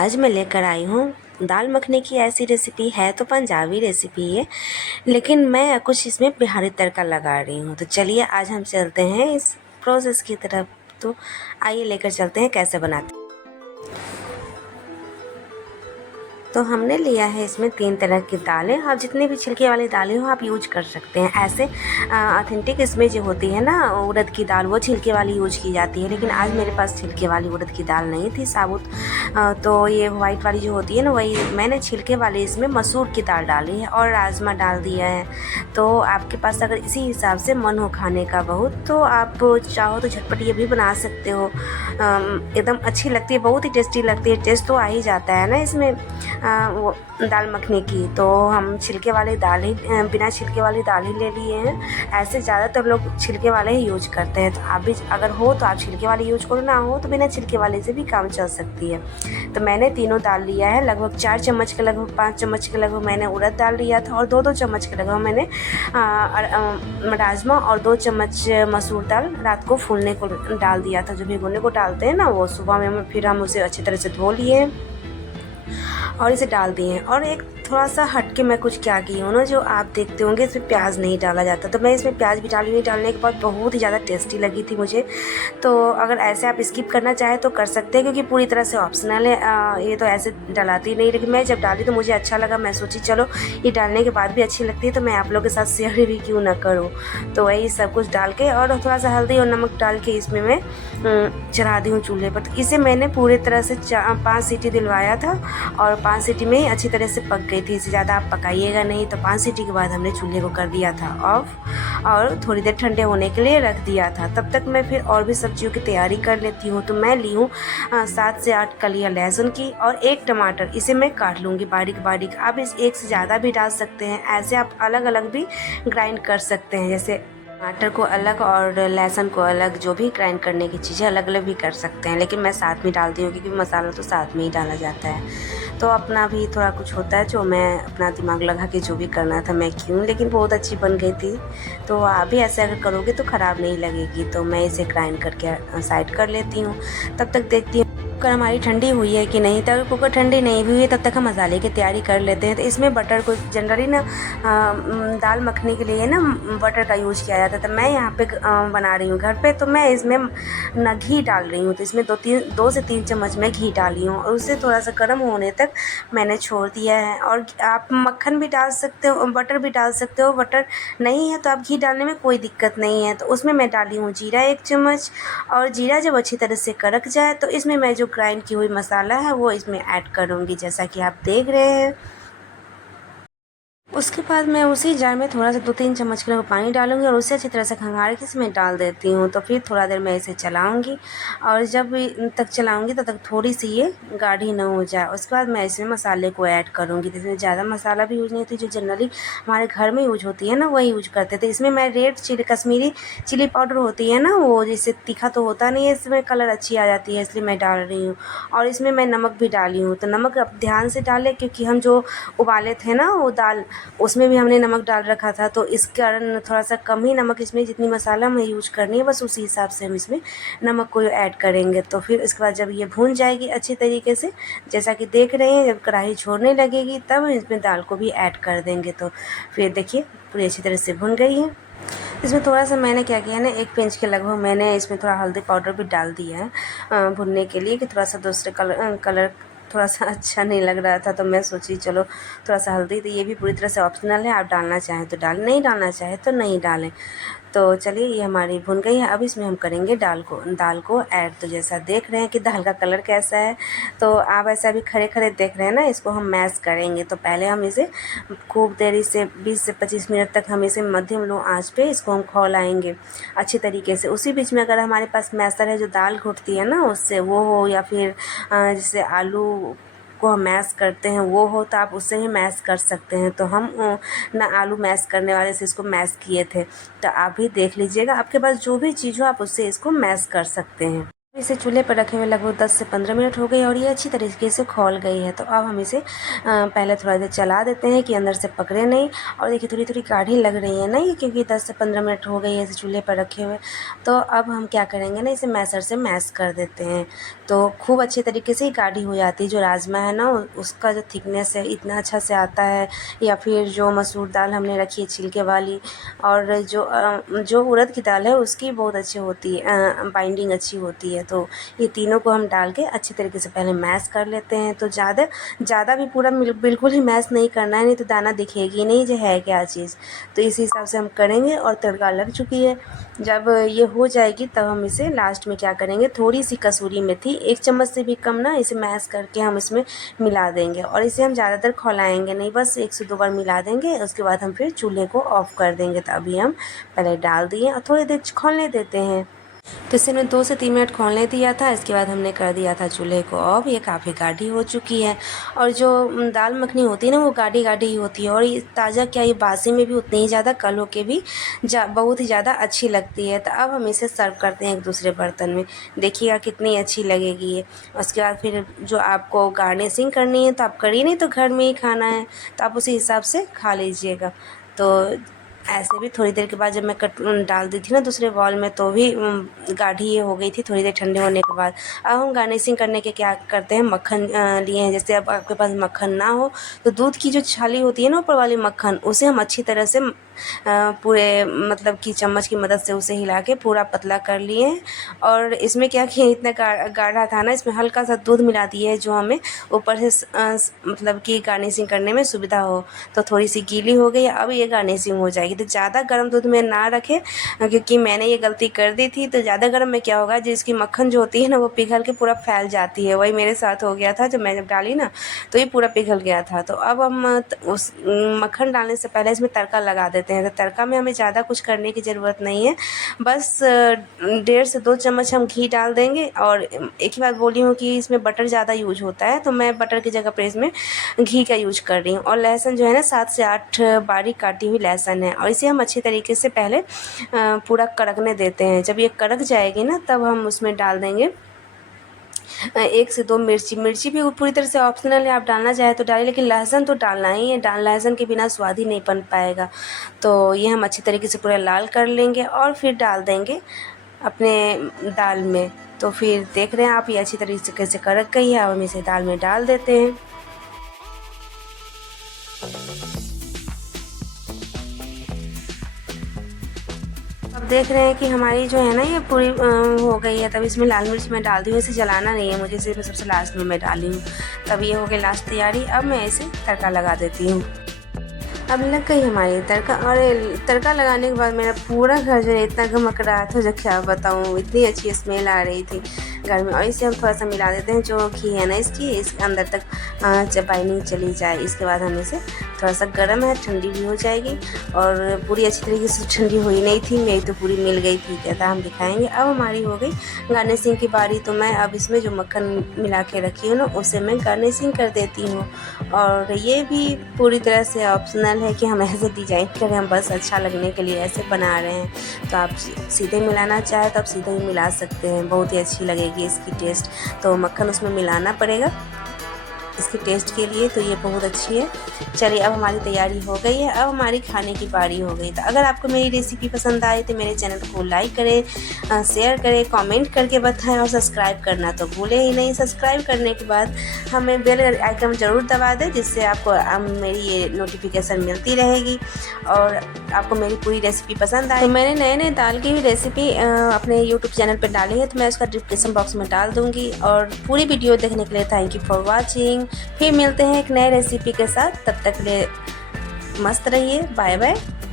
आज मैं लेकर आई हूँ दाल मखनी की ऐसी रेसिपी है तो पंजाबी रेसिपी है, लेकिन मैं कुछ इसमें बिहारी तड़का लगा रही हूँ। तो चलिए आज हम चलते हैं इस प्रोसेस की तरफ। तो आइए लेकर चलते हैं कैसे बनाते हैं। तो हमने लिया है इसमें 3 तरह की दालें। आप जितनी भी छिलके वाली दालें हो आप यूज कर सकते हैं। ऐसे ऑथेंटिक इसमें जो होती है ना उड़द की दाल, वो छिलके वाली यूज की जाती है, लेकिन आज मेरे पास छिलके वाली उड़द की दाल नहीं थी साबुत। तो ये वाइट वाली जो होती है ना, वही मैंने छिलके वाली इसमें मसूर की दाल डाली है और राजमा डाल दिया है। तो आपके पास अगर इसी हिसाब से मन हो खाने का बहुत, तो आप चाहो तो झटपट ये भी बना सकते हो। एकदम अच्छी लगती है, बहुत ही टेस्टी लगती है। टेस्ट तो आ ही जाता है ना इसमें वो दाल मखनी की। तो हम छिलके वाली दाल ही बिना छिलके वाली दाल ही ले लिए हैं। ऐसे ज़्यादातर लोग छिलके वाले ही यूज करते हैं, तो आप भी अगर हो तो आप छिलके वाले यूज करो, ना हो तो बिना छिलके वाले से भी काम चल सकती है। तो मैंने तीनों दाल लिया है, लगभग 4 चम्मच के लगभग 5 चम्मच के लगभग मैंने उड़द दाल लिया था, और 2-2 चम्मच के लगभग मैंने राजमा और 2 चम्मच मसूर दाल रात को फूलने को डाल दिया था। जो भिगोने को डालते हैं ना, वो सुबह में फिर हम उसे अच्छी तरह से धो लिए और इसे डाल दिए। और एक थोड़ा सा हटके मैं कुछ क्या की हूँ ना, जो आप देखते होंगे इसमें प्याज नहीं डाला जाता, तो मैं इसमें प्याज भी डाली हुई। डालने के बाद बहुत ही ज़्यादा टेस्टी लगी थी मुझे। तो अगर ऐसे आप स्किप करना चाहें तो कर सकते हैं, क्योंकि पूरी तरह से ऑप्शनल है। ये तो ऐसे डलाती नहीं, लेकिन मैं जब डाली तो मुझे अच्छा लगा। मैं सोची चलो ये डालने के बाद भी अच्छी लगती है तो मैं आप लोगों के साथ शेयर भी क्यों ना करूँ। तो वही सब कुछ डाल के और थोड़ा सा हल्दी और नमक डाल के इसमें मैं चढ़ा दी हूँ चूल्हे पर। तो इसे मैंने पूरी तरह से 5 सीटी दिलवाया था, और 5 सीटी में ही अच्छी तरह से पक गई थी। इससे ज़्यादा आप पकाइएगा नहीं। तो 5 सीटी के बाद हमने चूल्हे को कर दिया था ऑफ, और थोड़ी देर ठंडे होने के लिए रख दिया था। तब तक मैं फिर और भी सब्जियों की तैयारी कर लेती हूँ। तो मैं ली हूँ 7 से 8 कलियाँ लहसुन की और 1 टमाटर। इसे मैं काट लूँगी बारीक बारीक। आप इस एक से ज़्यादा भी डाल सकते हैं, ऐसे आप अलग अलग भी ग्राइंड कर सकते हैं। जैसे टमाटर को अलग और लहसुन को अलग, जो भी ग्राइंड करने की चीज़ें अलग अलग भी कर सकते हैं, लेकिन मैं साथ में डालती हूँ क्योंकि मसाला तो साथ में ही डाला जाता है। तो अपना भी थोड़ा कुछ होता है जो मैं अपना दिमाग लगा के जो भी करना था मैं क्यों, लेकिन बहुत अच्छी बन गई थी। तो आप भी ऐसे अगर करोगे तो ख़राब नहीं लगेगी। तो मैं इसे ग्राइंड करके साइड कर लेती हूँ। तब तक देखती हूँ कुकर हमारी ठंडी हुई है कि नहीं। तब कुकर ठंडी नहीं हुई है तब तक हम मसाले की तैयारी कर लेते हैं। तो इसमें बटर को जनरली ना दाल मखनी के लिए ना बटर का यूज़ किया जाता है। तो मैं यहाँ पे बना रही हूँ घर पे, तो मैं इसमें ना घी डाल रही हूँ। तो इसमें 2 से 3 चम्मच मैं घी डाली हूँ, और उसे थोड़ा सा गर्म होने तक मैंने छोड़ दिया है। और आप मक्खन भी डाल सकते हो, बटर भी डाल सकते हो। बटर नहीं है तो आप घी डालने में कोई दिक्कत नहीं है। तो उसमें मैं डाली हूँ जीरा 1 चम्मच, और जीरा जब अच्छी तरह से कड़क जाए तो इसमें मैं जो ग्राइंड की हुई मसाला है वो इसमें ऐड करूँगी, जैसा कि आप देख रहे हैं। उसके बाद मैं उसी जार में थोड़ा सा 2-3 चम्मच के लगभग पानी डालूंगी और उसे अच्छी तरह से खंगाल के इसमें डाल देती हूँ। तो फिर थोड़ा देर मैं इसे चलाऊंगी, और जब तक चलाऊंगी तब तक थोड़ी सी ये गाढ़ी ना हो जाए। उसके बाद मैं इसमें मसाले को ऐड करूँगी। इसमें ज़्यादा मसाला भी यूज नहीं होती, जो जनरली हमारे घर में यूज होती है ना वही यूज करते थे। इसमें मैं red chilli Kashmiri chilli powder होती है ना, वो जिससे तीखा तो होता नहीं है, इसमें कलर अच्छी आ जाती है, इसलिए मैं डाल रही हूँ। और इसमें मैं नमक भी डाली हूँ। तो नमक अब ध्यान से डालें, क्योंकि हम जो उबाले थे ना वो दाल, उसमें भी हमने नमक डाल रखा था। तो इस कारण थोड़ा सा कम ही नमक इसमें, जितनी मसाला हमें यूज करनी है बस उसी हिसाब से हम इसमें नमक को ऐड करेंगे। तो फिर इसके बाद जब ये भून जाएगी अच्छी तरीके से, जैसा कि देख रहे हैं, जब कढ़ाई छोड़ने लगेगी तब इसमें दाल को भी ऐड कर देंगे। तो फिर देखिए पूरी अच्छी तरह से भुन गई है। इसमें थोड़ा सा मैंने क्या किया ना, 1 पिंच के लगभग मैंने इसमें थोड़ा हल्दी पाउडर भी डाल दिया है भुनने के लिए, कि थोड़ा सा दूसरे कलर थोड़ा सा अच्छा नहीं लग रहा था। तो मैं सोची चलो थोड़ा सा हल्दी, तो ये भी पूरी तरह से ऑप्शनल है, आप डालना चाहें तो डाल, नहीं डालना चाहें तो नहीं डालें। तो चलिए ये हमारी भुन गई है। अब इसमें हम करेंगे दाल को ऐड। तो जैसा देख रहे हैं कि दाल का कलर कैसा है, तो आप ऐसा अभी खड़े खड़े देख रहे हैं ना, इसको हम मैश करेंगे। तो पहले हम इसे खूब देरी से 20 से 25 मिनट तक हम इसे मध्यम लो आंच पे इसको हम खौलाएंगे अच्छी तरीके से। उसी बीच में अगर हमारे पास मैशर है जो दाल घुटती है ना उससे, वो हो, या फिर जैसे आलू को हम मैश करते हैं वो हो, तो आप उससे ही मैश कर सकते हैं। तो हम ना आलू मैश करने वाले से इसको मैश किए थे। तो आप भी देख लीजिएगा, आपके पास जो भी चीज़ हो आप उससे इसको मैश कर सकते हैं। इसे चूल्हे पर रखे हुए लगभग 10 से 15 मिनट हो गए और ये अच्छी तरीके से खौल गई है। तो अब हम इसे पहले थोड़ा देर चला देते हैं कि अंदर से पकड़े नहीं। और देखिए थोड़ी थोड़ी गाढ़ी लग रही है ना ये, क्योंकि 10 से 15 मिनट हो गई है इसे चूल्हे पर रखे हुए। तो अब हम क्या करेंगे ना, इसे मैसर से मैश कर देते हैं। तो खूब अच्छी तरीके से गाढ़ी हो जाती है। जो राजमा है ना उसका जो थिकनेस है इतना अच्छा से आता है, या फिर जो मसूर दाल हमने रखी है छिलके वाली, और जो उड़द की दाल है उसकी बहुत अच्छी होती है, बाइंडिंग अच्छी होती है। तो ये तीनों को हम डाल के अच्छी तरीके से पहले मैश कर लेते हैं। तो ज़्यादा भी पूरा बिल्कुल ही मैश नहीं करना है, नहीं तो दाना दिखेगी नहीं जो है क्या चीज़। तो इस हिसाब से हम करेंगे। और तड़का लग चुकी है, जब ये हो जाएगी तब हम इसे लास्ट में क्या करेंगे, थोड़ी सी कसूरी मेथी 1 चम्मच से भी कम ना इसे मैश करके हम इसमें मिला देंगे। और इसे हम ज़्यादातर खौलाएँगे नहीं, बस 1 से 2 बार मिला देंगे। उसके बाद हम फिर चूल्हे को ऑफ़ कर देंगे। तो अभी हम पहले डाल दिए और थोड़ी देर खौलने देते हैं। तो इसे हमने 2 से 3 मिनट खौलने दिया था। इसके बाद हमने कर दिया था चूल्हे को ऑफ। ये काफ़ी गाढ़ी हो चुकी है। और जो दाल मखनी होती है ना वो गाढ़ी गाढ़ी ही होती है। और ये ताज़ा क्या, ये बासी में भी उतनी ही ज़्यादा, कल होके भी बहुत ही ज़्यादा अच्छी लगती है। तो अब हम इसे सर्व करते हैं एक दूसरे बर्तन में। देखिएगा कितनी अच्छी लगेगी ये। उसके बाद फिर जो आपको गार्निशिंग करनी है तो आप करिए, नहीं तो घर में ही खाना है तो आप उसी हिसाब से खा लीजिएगा। तो ऐसे भी थोड़ी देर के बाद जब मैं डाल दी थी ना दूसरे बॉल में, तो भी गाढ़ी ये हो गई थी थोड़ी देर ठंडे होने के बाद। अब हम गार्निशिंग करने के क्या करते हैं, मक्खन लिए हैं। जैसे अब आपके पास मक्खन ना हो तो दूध की जो छाली होती है ना ऊपर वाली मक्खन, उसे हम अच्छी तरह से पूरे मतलब कि चम्मच की मदद से उसे हिला के पूरा पतला कर लिए हैं। और इसमें क्या किया, इतना गाढ़ा था ना, इसमें हल्का सा दूध मिला दिया है जो हमें ऊपर से मतलब कि गार्निशिंग करने में सुविधा हो। तो थोड़ी सी गीली हो गई, अब ये गार्निशिंग हो जाएगी। तो ज़्यादा गर्म दूध में ना रखें, क्योंकि मैंने ये गलती कर दी थी। तो ज़्यादा गर्म में क्या होगा, जिसकी मक्खन जो होती है ना वो पिघल के पूरा फैल जाती है। वही मेरे साथ हो गया था, जब मैं डाली ना तो ये पूरा पिघल गया था। तो अब हम उस मक्खन डालने से पहले इसमें तड़का लगा देते हैं। तो तड़का में हमें ज़्यादा कुछ करने की ज़रूरत नहीं है, बस 1.5 से 2 चम्मच हम घी डाल देंगे। और एक ही बात बोली हूँ कि इसमें बटर ज़्यादा यूज होता है, तो मैं बटर की जगह पर इसमें घी का यूज कर रही हूँ। और लहसुन जो है ना 7 से 8 बारीक काटी हुई लहसुन है। और इसे हम अच्छी तरीके से पहले पूरा कड़कने देते हैं। जब ये कड़क जाएगी ना तब हम उसमें डाल देंगे 1 से 2 मिर्ची भी पूरी तरह से ऑप्शनल है, आप डालना चाहे तो डालिए, लेकिन लहसुन तो डालना ही है। लहसुन के बिना स्वाद ही नहीं बन पाएगा। तो ये हम अच्छी तरीके से पूरा लाल कर लेंगे और फिर डाल देंगे अपने दाल में। तो फिर देख रहे हैं आप, ये अच्छी तरीके से कड़क गई है। अब हम इसे दाल में डाल देते हैं। अब देख रहे हैं कि हमारी जो है ना ये पूरी हो गई है। तब इसमें लाल मिर्च मैं डाल दी हूँ, इसे जलाना नहीं है मुझे, सिर्फ सबसे लास्ट में मैं डाली हूँ। तब ये हो गई लास्ट तैयारी। अब मैं इसे तड़का लगा देती हूँ। अब लग गई हमारी तड़का। और तड़का लगाने के बाद मेरा पूरा घर जो है इतना गमक रहा था, जो क्या बताऊँ, इतनी अच्छी स्मेल आ रही थी घर में। और इसे हम थोड़ा सा मिला देते हैं, जो घी है ना इसकी, इसके अंदर तक जब बाइंडिंग चली जाए। इसके बाद हम इसे थोड़ा सा गर्म है, ठंडी भी हो जाएगी। और पूरी अच्छी तरीके से ठंडी हुई नहीं थी, मेरी तो पूरी मिल गई थी, कहता हम दिखाएंगे। अब हमारी हो गई गार्निशिंग की बारी। तो मैं अब इसमें जो मक्खन मिला के रखी हूँ ना उसे मैं गार्निशिंग कर देती हूँ। और ये भी पूरी तरह से ऑप्शनल है कि हम ऐसे डिजाइन करें, हम बस अच्छा लगने के लिए ऐसे बना रहे हैं। तो आप सीधे मिलाना चाहे तो आप सीधे ही मिला सकते हैं, बहुत ही अच्छी लगेगी इसकी टेस्ट। तो मक्खन उसमें मिलाना पड़ेगा इसके टेस्ट के लिए। तो ये बहुत अच्छी है। चलिए अब हमारी तैयारी हो गई है, अब हमारी खाने की बारी हो गई। तो अगर आपको मेरी रेसिपी पसंद आई तो मेरे चैनल को लाइक करें, शेयर करें, कमेंट करके बताएं और सब्सक्राइब करना तो भूलें ही नहीं। सब्सक्राइब करने के बाद हमें बेल आइकन ज़रूर दबा दें, जिससे आपको मेरी ये नोटिफिकेशन मिलती रहेगी और आपको मेरी पूरी रेसिपी पसंद आए। तो मैंने नए नए दाल की भी रेसिपी अपने यूट्यूब चैनल पर डाली है, तो मैं उसका डिस्क्रिप्शन बॉक्स में डाल दूँगी। और पूरी वीडियो देखने के लिए थैंक यू फॉर वॉचिंग। फिर मिलते हैं एक नए रेसिपी के साथ, तब तक के लिए मस्त रहिए। Bye bye.